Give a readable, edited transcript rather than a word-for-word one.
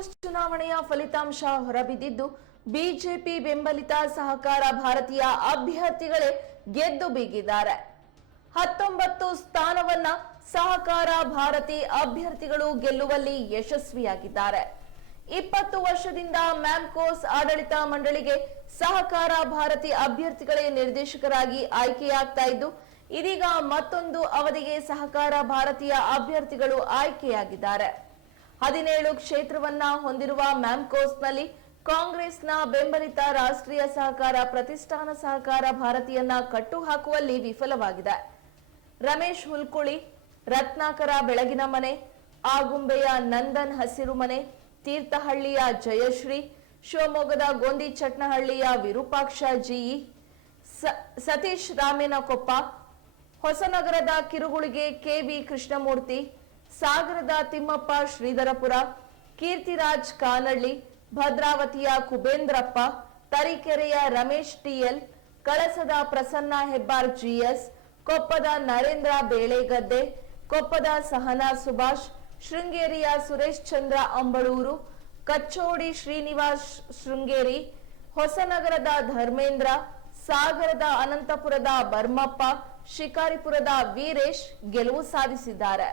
ಮ್ಯಾಮ್ಕೋಸ್ ಚುನಾವಣೆಯ ಫಲಿತಾಂಶ ಹೊರಬಿದ್ದಿದ್ದು ಬಿಜೆಪಿ ಬೆಂಬಲಿತ ಸಹಕಾರ ಭಾರತೀಯ ಅಭ್ಯರ್ಥಿಗಳೇ ಗೆದ್ದು ಬೀಗಿದ್ದಾರೆ. 19 ಸ್ಥಾನವನ್ನ ಸಹಕಾರ ಭಾರತಿ ಅಭ್ಯರ್ಥಿಗಳು ಗೆಲ್ಲುವಲ್ಲಿ ಯಶಸ್ವಿಯಾಗಿದ್ದಾರೆ. 20 ವರ್ಷದಿಂದ ಮ್ಯಾಮ್ಕೋಸ್ ಆಡಳಿತ ಮಂಡಳಿಗೆ ಸಹಕಾರ ಭಾರತಿ ಅಭ್ಯರ್ಥಿಗಳೇ ನಿರ್ದೇಶಕರಾಗಿ ಆಯ್ಕೆಯಾಗ್ತಾ ಇದ್ದು, ಇದೀಗ ಮತ್ತೊಂದು ಅವಧಿಗೆ ಸಹಕಾರ ಭಾರತೀಯ ಅಭ್ಯರ್ಥಿಗಳು ಆಯ್ಕೆಯಾಗಿದ್ದಾರೆ. 17 ಕ್ಷೇತ್ರವನ್ನ ಹೊಂದಿರುವ ಮ್ಯಾಮ್ಕೋಸ್ನಲ್ಲಿ ಕಾಂಗ್ರೆಸ್ನ ಬೆಂಬಲಿತ ರಾಷ್ಟ್ರೀಯ ಸಹಕಾರ ಪ್ರತಿಷ್ಠಾನ ಸಹಕಾರ ಭಾರತಿಯನ್ನ ಕಟ್ಟುಹಾಕುವಲ್ಲಿ ವಿಫಲವಾಗಿದೆ. ರಮೇಶ್ ಹುಲ್ಕುಳಿ, ರತ್ನಾಕರ ಬೆಳಗಿನ ಮನೆ, ಆಗುಂಬೆಯ ನಂದನ್ ಹಸಿರು ಮನೆ, ತೀರ್ಥಹಳ್ಳಿಯ ಜಯಶ್ರೀ, ಶಿವಮೊಗ್ಗದ ಗೋಂದಿಚಟ್ನಹಳ್ಳಿಯ ವಿರೂಪಾಕ್ಷ ಜಿಇ, ಸತೀಶ್ ರಾಮೇನಕೊಪ್ಪ, ಹೊಸನಗರದ ಕಿರುಗುಳಿಗೆ ಕೆವಿ ಕೃಷ್ಣಮೂರ್ತಿ, ಸಾಗರದ ತಿಮ್ಮಪ್ಪ ಶ್ರೀಧರಪುರ, ಕೀರ್ತಿರಾಜ್ ಕಾನಳ್ಳಿ, ಭದ್ರಾವತಿಯ ಕುಬೇಂದ್ರಪ್ಪ, ತರೀಕೆರೆಯ ರಮೇಶ್ ಟಿಎಲ್, ಕಳಸದ ಪ್ರಸನ್ನ ಹೆಬ್ಬಾರ್ ಜಿಎಸ್, ಕೊಪ್ಪದ ನರೇಂದ್ರ ಬೇಳೆಗದ್ದೆ, ಕೊಪ್ಪದ ಸಹನಾ ಸುಭಾಷ್, ಶೃಂಗೇರಿಯ ಸುರೇಶ್ ಚಂದ್ರ ಅಂಬಳೂರು, ಕಚ್ಚೋಡಿ ಶ್ರೀನಿವಾಸ್ ಶೃಂಗೇರಿ, ಹೊಸನಗರದ ಧರ್ಮೇಂದ್ರ, ಸಾಗರದ ಅನಂತಪುರದ ಬರ್ಮಪ್ಪ, ಶಿಕಾರಿಪುರದ ವೀರೇಶ್ ಗೆಲುವು ಸಾಧಿಸಿದ್ದಾರೆ.